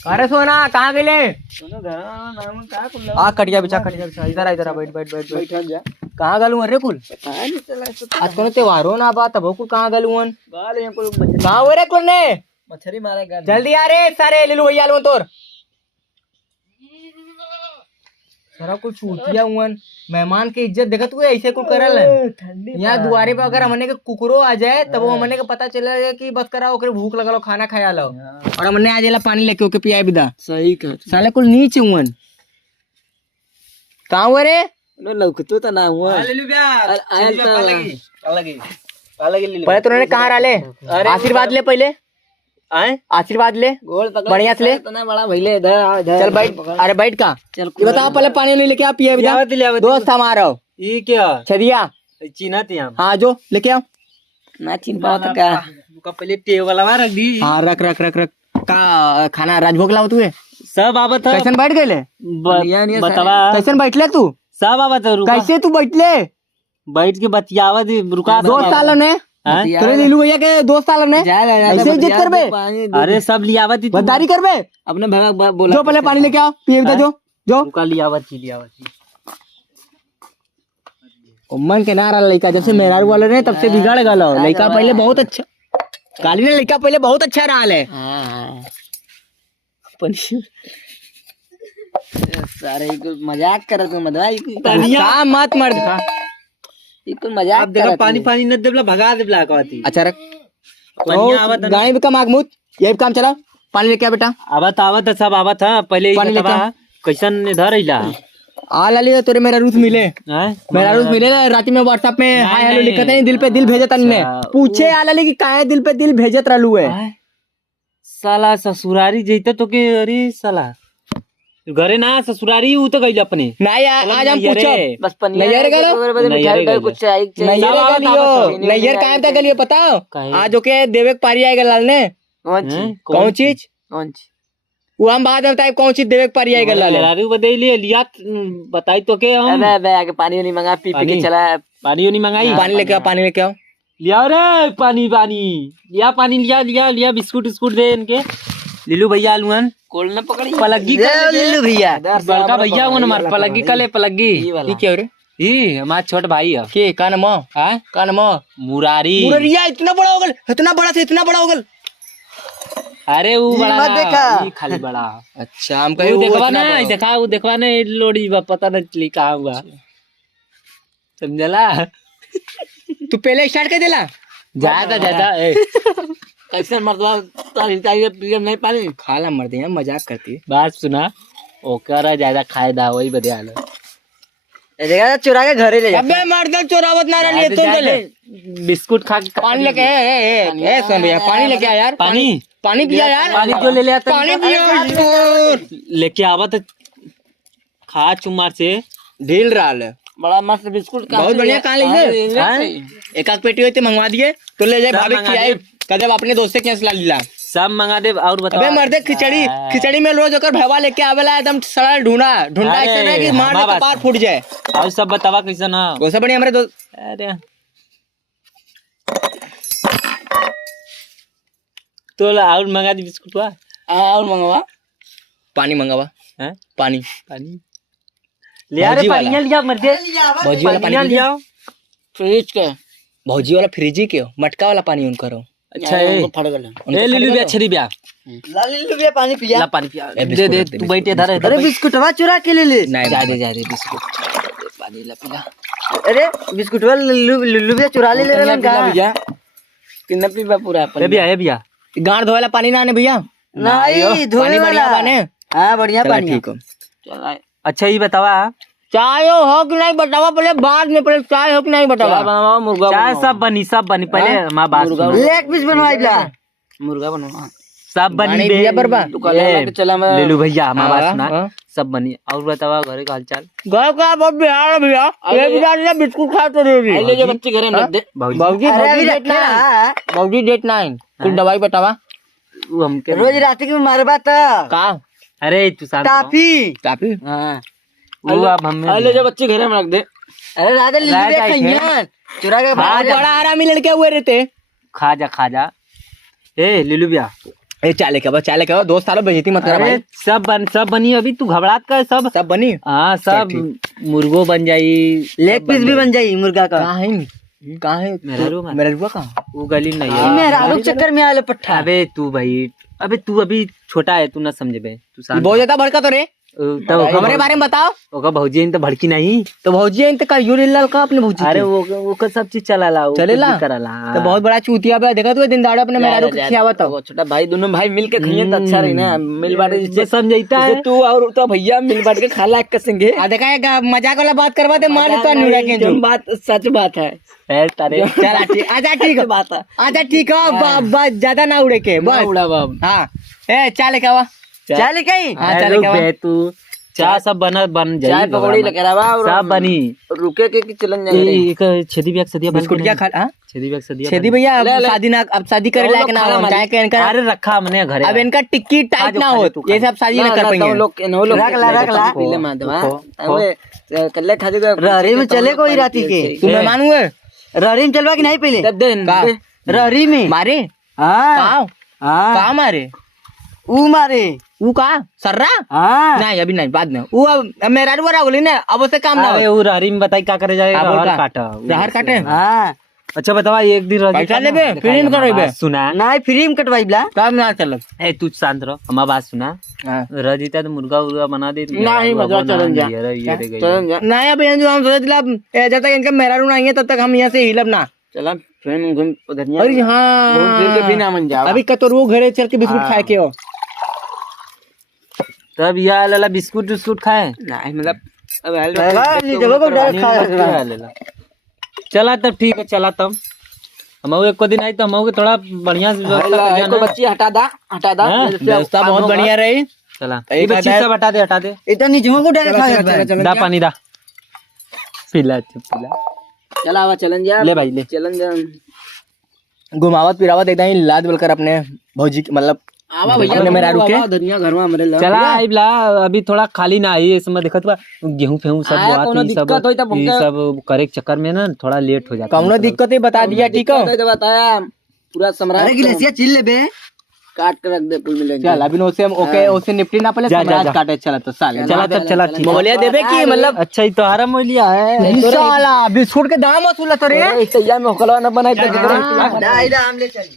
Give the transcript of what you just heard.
अरे सोना कहाँ गेले? सोना घर नाम का कुल आ कटिया बिछा इधर आ बैठ बैठ बैठ बैठ बैठ जा कहाँ गलू अरे कुल पता नहीं चला आज कोनो त्योहारो ना बा तब कुल कहाँ गलू हन गाल यहाँ को मछली कहाँ हो रे कुल ने मछली मारेगा जल्दी आ रे सारे ले लो भैया लो तोर सारा कुछ छूटिया हुन मेहमान की इज्जत देखत हुए ऐसे कुल करल यहाँ दुआरे पे अगर हमने के कुकरो आ जाए तब वो हमने के पता चला कि बस करा ओकरे भूख लगल हो खाना खाया लो और हमने आ जाला पानी लेके ओके पियाए बिदा सही कर साले कुल नीचे हुन कहाँ हुआ रे नो लौकतो त ना हुआ ले लो यार आयल पहले तो उन्होंने कहाँ डाले आशीर्वाद ले पहले आए आशीर्वाद ले गोल पकड़ बढ़िया से ले इतना बड़ा भइले इधर चल बैठ अरे बैठ का चल ये बताओ पहले पानी नहीं लेके आ पिए बिदा दोस्त हमारा ये क्या छदिया चीना थे हम हाँ जो लेके आओ ना चिन पाओ तो क्या का पहले टेबल में रख दी हाँ रख रख रख रख का खाना राजभोग लाओ तू सब आवत है कैसन बैठ गए बतावा कैसन बैठले तू सब आवत है रुका कैसे तू बैठले बैठ के बतियावा दी रुका दोस्त सालों ने तेरे लीलू भैया के दोस्त सालों ने ऐसे इज्जत करबे अरे सब लियावत ही गद्दारी करबे अपने भाग बोला जो पहले पानी लेके आओ पिए बिता जो जो रुका लियावत ही उम्मन के नारा लड़का जब से मेहरारू वाले ने तब से बिगाड़ गलो लड़का पहले बहुत अच्छा काली ने लड़का पहले बहुत अच्छा रहा है सारे को मजाक करत हो मदवा का मत मर दिखा इको मजाक देखा पानी पानी न देबला भगा देबला कहती अच्छा रख गाय भी कम आगमुत ये भी काम चला पानी लेके आ बेटा आवत सब आवत है पहले पानी लेके आ। कैसन इधर आइला आ लाली तोरे मेरा रूस मिले मेरा रूस मिले राती में व्हाट्सएप में हाय हेलो लिखत नहीं दिल पे दिल भेजत ने पूछे आ लाली कि काहे दिल पे दिल भेजत रहलू है साला ससुरारी जइते तो के अरे साला घरे ना ससुरारी ऊ तो गइल अपने नहीं आज हम पूछब बस नैयर गलो कुछ चाहिए नैयर काहे तक गलियो बताओ आज ओके देवे पारी आएगा लाल ने कौन चीज वो हम बाद में बताए कौन चीज देवे पारी आएगा लाल ससुरारी बदली लिया बताई तो के हम अबे आके पानी नहीं मंगा पी के चला पानी नहीं मंगाई पानी लेके आओ पानी लेके आओ लिया रे पानी लिया पानी लिया बिस्कुट बिस्कुट दे इनके लीलू भैया आलून कोल न पकड़ी पलग्गी लीलू भैया बड़का भैया वो हमार पलग्गी कले पलग्गी ये क्या रे ई हमार छोट भाई है के कान मो हां कान मो मुरारी मुररिया इतना बड़ा हो गल इतना बड़ा से इतना बड़ा हो गल अरे वो बड़ा मत देखा ई खाली बड़ा अच्छा हम कहे वो देखवा ना लोड़ी पता नहीं चली कहां हुआ समझला तू पहले स्टार्ट कर देला ज्यादा कैसे मर्दवा चाहिए नहीं पानी खाला मर्द है मजाक करती है बात सुना ओकरा ज्यादा खाए दा वही बदे आलो देखा चुरा के घरे ले जा अबे मर्द चोरावत ना रही तो चले बिस्कुट खा के पानी लेके ए सुन भैया पानी लेके आ यार पानी पिया यार पानी जो ले ले आता पानी पिया लेके आवत खा चुमार से ढील रहा है बड़ा मस्त बिस्कुट बहुत बढ़िया कहाँ लीजिए एक आध पेटी होती मंगवा दिए तो ले जाए भाभी खिलाए कदम अपने दोस्त के यहाँ ला सब मंगा दे और बता अबे मर्दे खिचड़ी में रोज अगर भैवा लेके आवेला एकदम सारा ढूंढा ऐसे ना कि मार के पार फूट जाए और सब बतावा कैसा ना वो सब बढ़िया हमारे दोस्त अरे तो और मंगा दी बिस्कुट वा और मंगवा पानी मंगवा हैं पानी ले आ रे पानी लिया मर्दे भौजी वाला पानी लिया फ्रिज के भौजी वाला फ्रिज ही के मटका वाला पानी उन करो अच्छा ए लीलू बिया छरी बिया लीलू बिया पानी पिया ला पानी पिया दे तू बैठे इधर अरे बिस्कुटवा चुरा के ले ले नहीं जा दे बिस्कुट पानी ला पिला अरे बिस्कुटवा लीलू बिया चुरा ले रन का भैया कितना पीबा पूरा ए बिया गांड धोवाला पानी ना आने भैया नहीं धोने वाला पानी हां बढ़िया पानी ठीक हो अच्छा ये बतावा चाय हो कि नहीं बतावा पहले बाद में पहले चाय हो कि नहीं बतावा बनवाओ मुर्गा चाय सब बनी पहले मां बात सुनो लेग पीस बनवाइला मुर्गा बनवा सब बनी भैया बरबा तू कल के चला मैं ले लू भैया मां बात सुना सब बनी और बतावा घरे का हालचाल घर का बहुत बिहार है भैया ये बिहार ने बिस्कुट खा तो दे ले जो बच्चे घरे में दे बाबूजी डेट 9 कुछ दवाई बतावा वो हमके रोज रात के मारबा त का अरे तू शांत काफी हां वो अब हम ले जो बच्चे घरे में रख दे अरे राधा ले खैया चुरा के बड़ा आरामी लड़के हुए रहते खा जा ए लीलू बिया ए चाले के दोस्त सालों बेइज्जती मत कर अरे भाई। सब बनी अभी, तू घबरात का सब सब बनी हाँ सब मुर्गो बन जाई, लेग पीस भी बन जाई मुर्गा का। कहाँ है मेरा रुआ कहाँ वो गली नहीं है। मेरा आलू चक्कर में आले पट्टा। अबे तू भाई, अबे तू अभी छोटा है, तू ना समझे बे, तू शांत बहुत ज्यादा भड़का तो रे, तब हमारे बारे में बताओ। ओका भौजी तो भड़की नहीं, तो भौजी इन का यूं लाल का अपने भौजी अरे वो का सब चीज चलाला, वो चलेला? कुछ भी कराला। तो बहुत बड़ा चूतिया बे, देखा तू दिन दाड़ो अपने मेरा रुक खियावा तो छोटा भाई दोनों भाई मिल के खाइए तो अच्छा रही ना, मिल बांट ये समझता है। तू और तो भैया मिल बांट के खा ला कसेंगे। आ देखा है मजाक वाला बात करवा दे, मार देता न्यूरा के जो बात सच बात है। तारे चल ठीक, आजा ठीक बात है। आजा ठीक है, बस ज्यादा ना उड़े के बस। उड़ा बाब हाँ ए चाय लेके आवा, चाय लेके आई। हाँ चाय लेके आवा। तू चाय सब बन जाई, चाय पकौड़ी लेके आवा और सब बनी। रुके के चलन जाएंगे। एक छेदी बैग सदिया बन बिस्कुट क्या खा? हाँ छेदी बैग सदिया छेदी भैया अब शादी ना, अब शादी करे लायक ना हो जाए के इनका, अरे रखा हमने घरे। अब इनका टिक्की टाइट ना हो, ये सब शादी ना कर पाएंगे। नौ लोग रख ला। पीले माधवा कल्ले खाते तो रहरी में चले कोई राती के, तू मेहमान हुए रहरी में चलवा कि नहीं पहले तब दिन का रहरी में मारे हाँ का मारे ऊ मारे वो का सर्रा हाँ नहीं अभी नहीं बाद में वो अब मेरा रुआ बोली ना, अब उससे काम ना अरे हो। वो रहरी में बताई क्या करे जाएगा, हाँ, बोल रहर का? काटा रहर काटे? हाँ अच्छा बतावा, एक दिन रहरी पैसा का लेबे? ना, फ्री में करवाइबे? सुना नहीं फ्री में कटवाई बला काम ना चल। ए तू शांत रहो, हमारा बात सुना। हाँ। रह जीता तो मुर्गा उर्गा बना दे। नहीं, मजा चलन जा। चलन जा नहीं अब जो हम सोच ला जब तक इनका मेरा रू नहीं है तब तक हम यहाँ से हिलब ना। चला ट्रेन घूम उधर अरे हाँ घूम फिर के बिना मन जाओ। अभी कतोरू घरे चल के बिस्कुट खाए के हो। तब यह लाला बिस्कुट विस्कुट खाए नहीं मतलब अब चला तब ठीक है, चला तब हम एक को दिन आई तो हम थोड़ा बढ़िया से व्यवस्था कर दिया ना। बच्ची हटा दा हाँ, व्यवस्था बहुत बढ़िया रही। चला एक ये बच्ची आधा- सब हटा दे इतना नीचे को डायरेक्ट दा पानी दा, पिला पिला चला आवा चलन जा ले भाई ले। चलन जा घुमावत पिरावत एकदम लाद बोलकर अपने भौजी मतलब आवा भैया अपने मेरा रुके धनिया घर में हमरे चला आई बला, अभी थोड़ा खाली ना आई इस समय देखत बा गेहूं फेहूं सब आया, कोनो बोआत, ई सब दिक्कत होई त ई सब करे के चक्कर में ना थोड़ा लेट हो जाता है। कौनो दिक्कत ही बता दिया ठीक हो। तो बताया पूरा सम्राट गिलेसिया चिल ले बे काट के रख दे कुल मिले चल अभी ओसे ओके ओसे निपटी ना पहले जा, जा, समाज जा। काटे चला तो साले चला तब चला ठीक है। मोबाइल देबे की मतलब अच्छा ही तो हरा मोलिया है साला बिस्कुट के दाम वसूला तो रे। इस तैयार में होकलवा न बनाई तो हाँ। डायरा हम ले चली